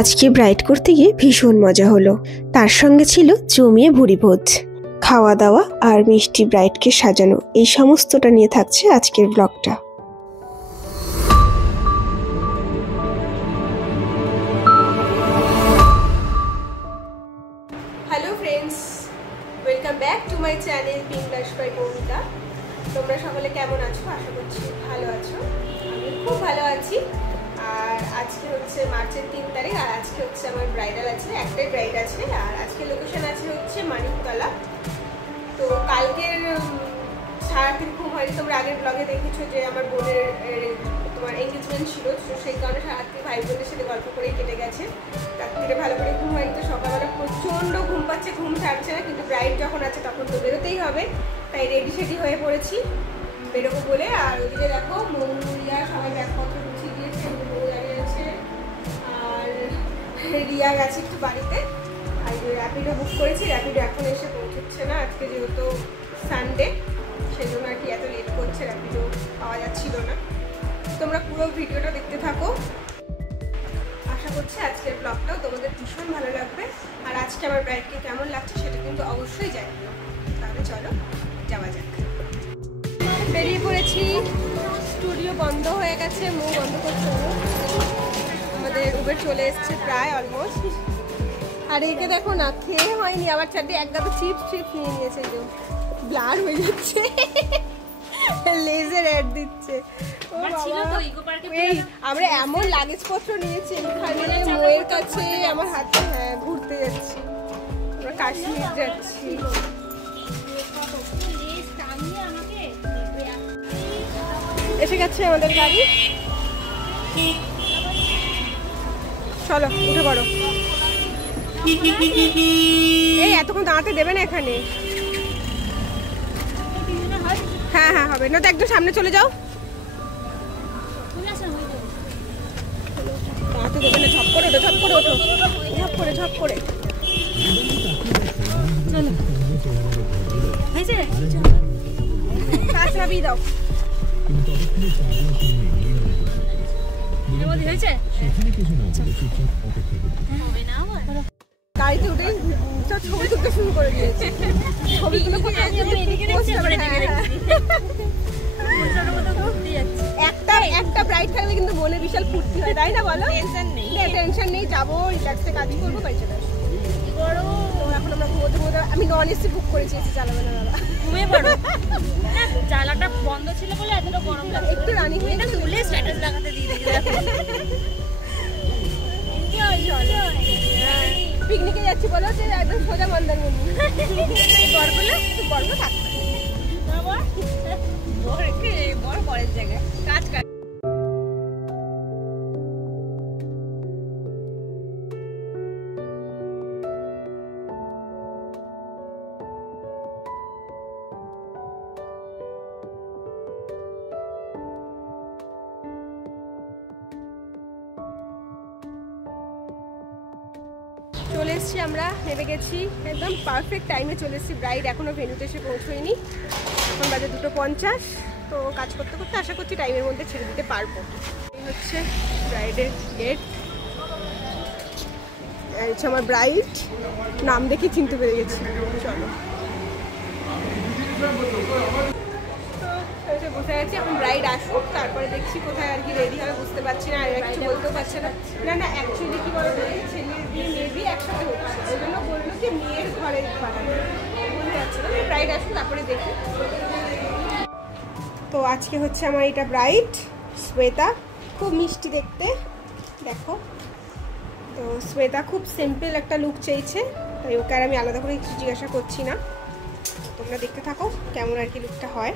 আজকে ব্রাইড করতে গিয়ে ভীষণ মজা হলো। তার সঙ্গে ছিল জমিয়ে ভুরিভোজ, খাওয়া দাওয়া আর মিষ্টি ব্রাইডকে সাজানো, এই সমস্তটা নিয়ে থাকছে আজকের ব্লগটা। Hello friends, welcome back to my channel Pink Blush by Moumita. তোমরা সকলে কেমন আছো? আশা করছি ভালো আছো। আমি খুব ভালো আছি। আর আজকে হচ্ছে মার্চের 3 তারিখ, আর আজকে হচ্ছে আমার ব্রাইডাল আছে, একটাই ব্রাইড আছে। আর আজকে লোকেশন আছে হচ্ছে মানিকতলা। তো কালকের সারাদিন ঘুম হয়নি, তোমরা আগের ব্লগে দেখেছো যে আমার বোনের তোমার এঙ্গেজমেন্ট ছিল, তো সেই কারণে সারাদিন ভাই বোনের সাথে গল্প করেই কেটে গেছে। রাত্রিরে ভালো করে ঘুম হয়নি, তো সকালবেলা প্রচণ্ড ঘুম পাচ্ছে, ঘুম ছাড়ছে না। কিন্তু ব্রাইড যখন আছে তখন তো বেরোতেই হবে, তাই রেডি সেডি হয়ে পড়েছি বেরোবো বলে। আর ওদিকে দেখো মৌরিয়া সবাই ব্যাগপত্র গুছিয়ে দিয়েছে, বউ দাঁড়িয়ে আছে। আর রিয়া গেছে একটু বাড়িতে। আর র্যাপিডো বুক করেছি, র্যাপিডো এখন এসে পৌঁছচ্ছে না, আজকে যেহেতু সানডে সেই জন্য আর কি এত লেট করছে, র্যাপিডো পাওয়া যাচ্ছিল না। তোমরা পুরো ভিডিওটা দেখতে থাকো, আশা করছি আজকের ব্লগটাও তোমাদের ভীষণ ভালো লাগবে। আর আজকে আমার ব্রাইডকে কেমন লাগছে সেটা কিন্তু অবশ্যই জানিও। তাহলে চলো যাওয়া যাক। বেরিয়ে পড়েছি, স্টুডিও বন্ধ হয়ে গেছে, মুখ বন্ধ করতে হবে। আমাদের উবের চলে এসছে প্রায় অলমোস্ট। আর একে দেখো না, খেয়ে হয়নি, আবার চারটে এক গাদা চিপস নিয়ে নিয়েছে, যে ব্লার হয়ে যাচ্ছে, লেজার অ্যাড দিচ্ছে। আমরা এমন লাগেজ পত্র নিয়েছি এখানে, মোয়ের কাছে আমার হাতে, হ্যাঁ ঘুরতে যাচ্ছি, আমরা কাশ্মীর যাচ্ছি। এসে গেছে আমাদের গাড়ি, চলো উঠে পড়ো। এই এতক্ষণ দাঁড়াতে দেবে না এখানে? হ্যাঁ হ্যাঁ হবে না, তো একদম সামনে চলে যাও। দাঁড়াতে দেবে না, ঝপ করে ওঠো, ঝপ করে ওঠো, ঝপ করে ঝপ করে। চলো হয়েছে, চাবি দাও। গাড়িতে উঠে ছবি তুলতে শুরু করে দিয়েছে। ছবিগুলো একটা ব্রাইড থাকলে কিন্তু মনে বিশাল ফুর্তি হয়, তাই না বলো? টেনশন নেই, যাবো রিল্যাক্সে কাজ করবো, বাড়ি চলে আসবো। এখন আমরা ঘুমোতে আমি নন এসি বুক করেছি, এসি চালাবে না দাদা, ঘুমিয়ে পড়ো। জানালাটা বন্ধ ছিল বলে এতটা গরম লাগছে, একটু রানি হয়ে না তুলে স্ট্যাটাস লাগাতে দিয়ে দিই। পিকনিকে যাচ্ছি বলো, যে একদম সোজা মন্দারমণি। গর্ব থাকবে বড় পরের জায়গায় কাজ কাজ। চলে এসছি, আমরা নেমে গেছি, একদম পারফেক্ট টাইমে চলে এসেছি। ব্রাইড এখনও ভেন্যুতে এসে পৌঁছয়নি, এখন বাজে 2:50। তো কাজ করতে করতে আশা করছি টাইমের মধ্যে ছেড়ে দিতে পারবো। এই হচ্ছে ব্রাইডের গেট, হচ্ছে আমার ব্রাইড, নাম দেখে চিনতে পেরে গেছি। চলো বসে গেছি, এখন ব্রাইড আসুক, তারপরে দেখছি কোথায় আর কি রেডি হবে, বুঝতে পারছি না, আর কিছু বলতেও পারছে না। না অ্যাকচুয়ালি কি বলো, ছেলের বিয়ে মেয়ের বিয়ে একসাথে হচ্ছে, ওই জন্য বললো যে মেয়ের ঘরে পাঠানো, বলতে পারছে না। ব্রাইড আসুক তারপরে দেখি। তো আজকে হচ্ছে আমার এটা ব্রাইড শ্বেতা, খুব মিষ্টি দেখতে, দেখো। তো শ্বেতা খুব সিম্পল একটা লুক চেয়েছে, তাই ওকে আর আমি আলাদা করে কিছু জিজ্ঞাসা করছি না। তোমরা দেখতে থাকো কেমন আর কি লুকটা হয়।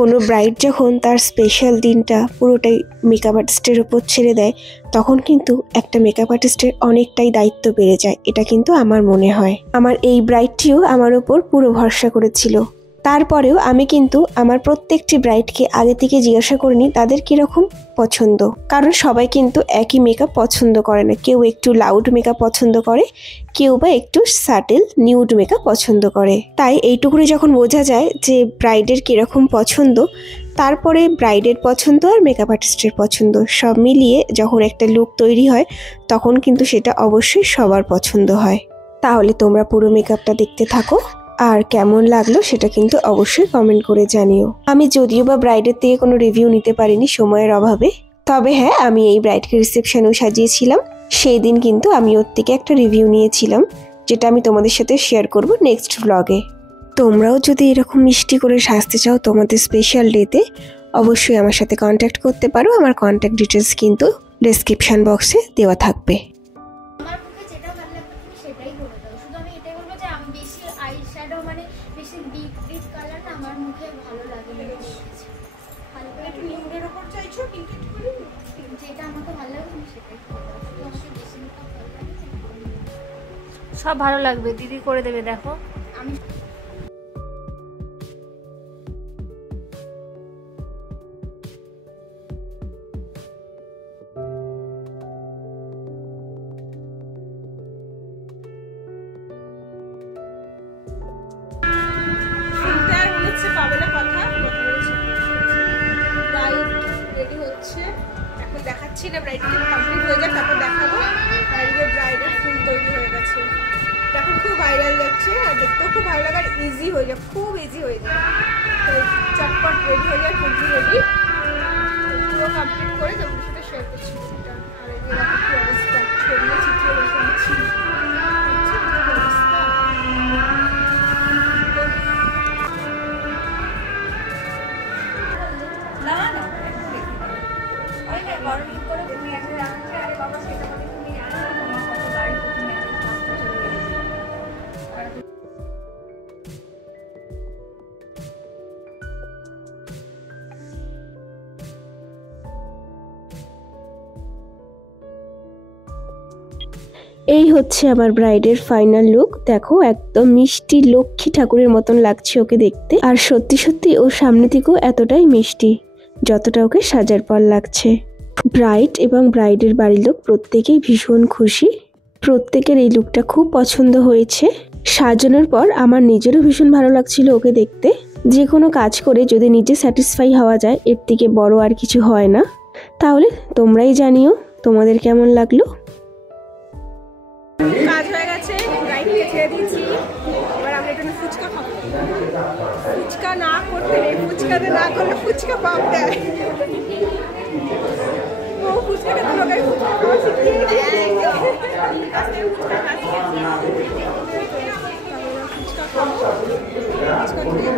কোনো ব্রাইড যখন তার স্পেশাল দিনটা পুরোটাই মেকআপ আর্টিস্টের ওপর ছেড়ে দেয়, তখন কিন্তু একটা মেকআপ আর্টিস্টের অনেকটাই দায়িত্ব বেড়ে যায়, এটা কিন্তু আমার মনে হয়। আমার এই ব্রাইডটিও আমার ওপর পুরো ভরসা করেছিল। তারপরেও আমি কিন্তু আমার প্রত্যেকটি ব্রাইডকে আগে থেকে জিজ্ঞাসা করে নিই তাদের কীরকম পছন্দ, কারণ সবাই কিন্তু একই মেকআপ পছন্দ করে না। কেউ একটু লাউড মেকআপ পছন্দ করে, কেউ বা একটু সাটেল নিউড মেকআপ পছন্দ করে। তাই এইটুকুনি যখন বোঝা যায় যে ব্রাইডের কীরকম পছন্দ, তারপরে ব্রাইডের পছন্দ আর মেকআপ আর্টিস্টের পছন্দ সব মিলিয়ে যখন একটা লুক তৈরি হয় তখন কিন্তু সেটা অবশ্যই সবার পছন্দ হয়। তাহলে তোমরা পুরো মেকআপটা দেখতে থাকো, আর কেমন লাগলো সেটা কিন্তু অবশ্যই কমেন্ট করে জানিও। আমি যদিও বা ব্রাইডের থেকে কোনো রিভিউ নিতে পারিনি সময়ের অভাবে, তবে হ্যাঁ আমি এই ব্রাইডকে রিসেপশনেও সাজিয়েছিলাম। সেই দিন কিন্তু আমি ওর থেকে একটা রিভিউ নিয়েছিলাম, যেটা আমি তোমাদের সাথে শেয়ার করব নেক্সট ব্লগে। তোমরাও যদি এরকম মিষ্টি করে সাজতে চাও তোমাদের স্পেশাল ডেতে, অবশ্যই আমার সাথে কন্ট্যাক্ট করতে পারো। আমার কন্ট্যাক্ট ডিটেলস কিন্তু ডেসক্রিপশন বক্সে দেওয়া থাকবে। আমার মুখে যেটা ভালো লাগবে তুমি সেটাই করে দাও। শুধু আমি এটাই বলবো যে আমি বেশি আই শ্যাডো মানে বেশি ডিপ ডিপ কালার না আমার মুখে ভালো লাগে না। হালকা একটু নিউডের উপর চাইছো কিন্তু যেটা আমাকে ভালো লাগে তুমি সেটাই করে দাও। শুধু আমাকে বেশি মেকআপ ভালো লাগে সব ভালো লাগবে, দিদি করে দেবে। দেখো আমি পাবে না কথা বলছে। ব্রাইড রেডি হচ্ছে, এখন দেখাচ্ছি না, ব্রাইডকে কমপ্লিট হয়ে যায় তারপর দেখাবো। ব্রাইডের ফুল তৈরি হয়ে গেছে, এখন খুব ভাইরাল যাচ্ছে আর দেখতেও খুব ভালো লাগে আর ইজি হয়ে যায়, খুব ইজি হয়ে যায়। তো চটপট রেডি হয়ে যায়, ফুল রেডি পুরো কমপ্লিট করে তোমাদের সাথে শেয়ার করছি। আর এই দেখো কি অবস্থা, ছড়িয়ে ছিটিয়ে বসে আছি। এই হচ্ছে আমার ব্রাইডের ফাইনাল লুক। দেখো একদম মিষ্টি লক্ষ্মী ঠাকুরের মতন লাগছে ওকে দেখতে, আর সত্যি সত্যি ওর সামনে থেকেও এতটাই মিষ্টি যতটা ওকে সাজার পর লাগছে। ব্রাইড এবং ব্রাইডের বাড়ির লোক প্রত্যেকেই ভীষণ খুশি, প্রত্যেকের এই লুকটা খুব পছন্দ হয়েছে। সাজানোর পর আমার নিজেরও ভীষণ ভালো লাগছিল ওকে দেখতে। যে কোনো কাজ করে যদি নিজে স্যাটিসফাই হওয়া যায় এর থেকে বড় আর কিছু হয় না। তাহলে তোমরাই জানিও তোমাদের কেমন লাগলো। কাজ হয়ে গেছে, ব্রাইডকে ছেড়ে দিয়েছি, এবার আমরা একটু ফুচকা খাবো। ফুচকা না করতে নেই, ফুচকাতে না করলে ফুচকা পাপ দেয়। ও ফুচকাটা তো লোকের ফুচকা খাওয়া শিখিয়ে ফুচকা খাবো, ফুচকা খেয়ে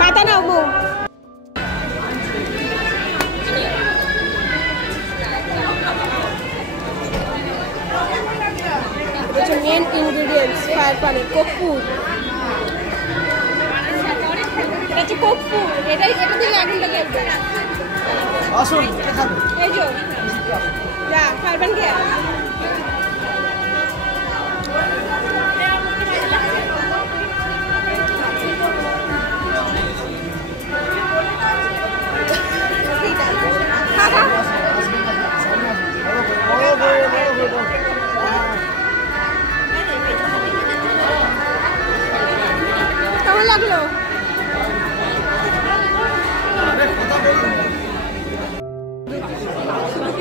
পাতা নাও বউ। মেন ইনগ্রেডিয়েন্টস ফায়ার পানি, কর্পূর, এটা হচ্ছে কর্পূর, এটাই এটা দিয়ে আগুনটা জ্বলবে। আসুন এই যে যা ফায়ার পানি খেয়ে কেমন লাগলো?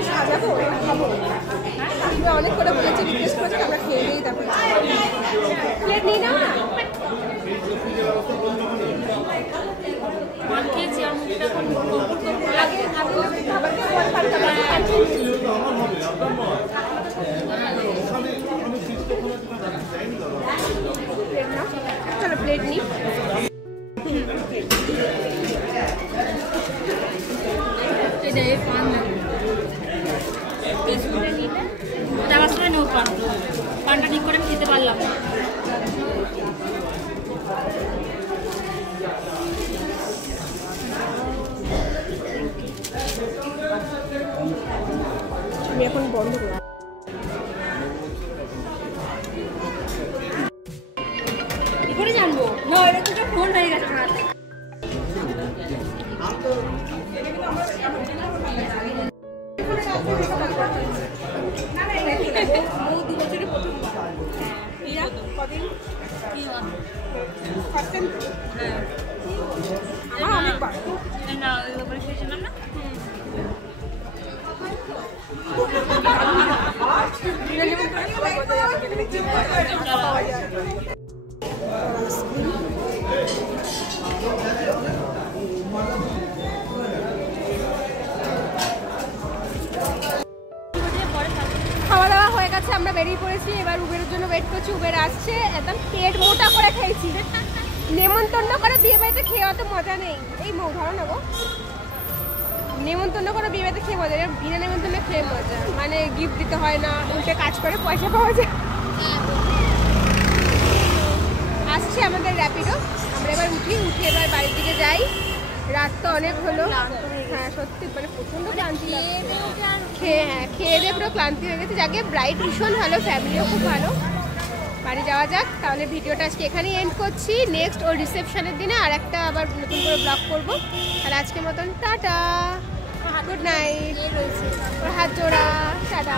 সাজাবো খাবো, অনেক করে বলেছি, রিকোয়েস্ট করেছি, আমরা খেয়ে নিই তারপর প্লেট নিই না। চলো প্লেট নিই। পানটা ঠিক করে আমি খেতে পারলাম না। আমি এখন বন্ধ করব। কি করে জানবো? না এটা তো ফোন হয়ে গেছে হাতে। কদিন কি ফার্স্ট টাইম খাওয়া দাওয়া হয়ে গেছে, আমরা বেরিয়ে পড়েছি, এবার উবেরের জন্য ওয়েট করছি। উবের আসছে, একদম পেট মোটা করে খেয়েছি। নেমন্তন্ন করে বিয়ে বাড়িতে খেয়ে অত মজা নেই। এই মৌ ধরো না গো, নেমন্তন্ন করে বিয়ে বাড়িতে খেয়ে মজা নেই, বিনা নেমন্তন্ন খেয়ে মজা। মানে গিফট দিতে হয় না, উল্টে কাজ করে পয়সা পাওয়া যায়। আসছে আমাদের র্যাপিডো, আমরা এবার উঠে এবার বাড়ির দিকে যাই। রাত তো অনেক হলো, হ্যাঁ সত্যি মানে প্রচন্ড ক্লান্তি খেয়ে দিয়ে পুরো ক্লান্তি হয়ে গেছে। যাকে ব্রাইড ভীষণ ভালো, ফ্যামিলিও খুব ভালো। বাড়ি যাওয়া যাক। তাহলে ভিডিওটা আজকে এখানেই এন্ড করছি। নেক্সট ওর রিসেপশনের দিনে আর একটা আবার নতুন করে ব্লগ করবো। আর আজকের মতন টাটা, গুড নাইট। ওর হাত জোড়া, টাটা।